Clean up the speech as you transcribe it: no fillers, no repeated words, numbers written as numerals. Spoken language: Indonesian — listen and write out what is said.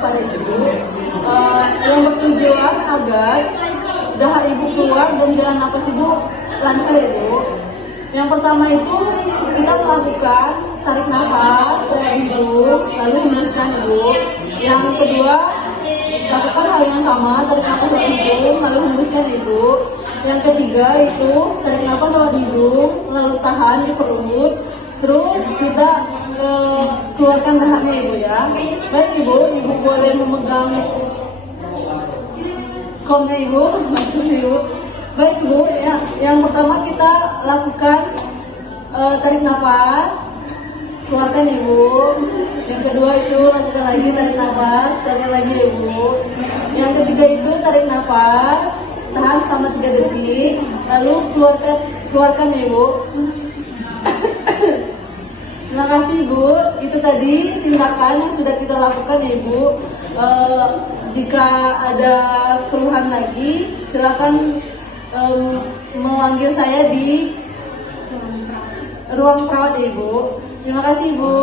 kepada ibu yang bertujuan agar dahak ibu keluar dan jalan napas ibu lancar ya Bu. Yang pertama itu kita melakukan tarik nafas secara hidung lalu hembuskan ibu. Yang kedua lakukan hal yang sama, tarik nafas lewat hidung lalu hembuskan ibu. Yang ketiga itu tarik nafas lewat hidung lalu tahan di perut. Terus kita keluarkan dahaknya ibu ya. Baik ibu boleh memegang komnya ibu, maksudnya ibu. Baik ibu, ya, yang pertama kita lakukan tarik nafas, keluarkan ibu. Yang kedua itu lakukan lagi tarik nafas, keluarkan lagi ibu. Yang ketiga itu tarik nafas, tahan selama 3 detik, lalu keluarkan ibu. Terima kasih Bu, itu tadi tindakan yang sudah kita lakukan ya Ibu. Jika ada keluhan lagi, silakan memanggil saya di ruang perawat ya Ibu. Terima kasih Bu.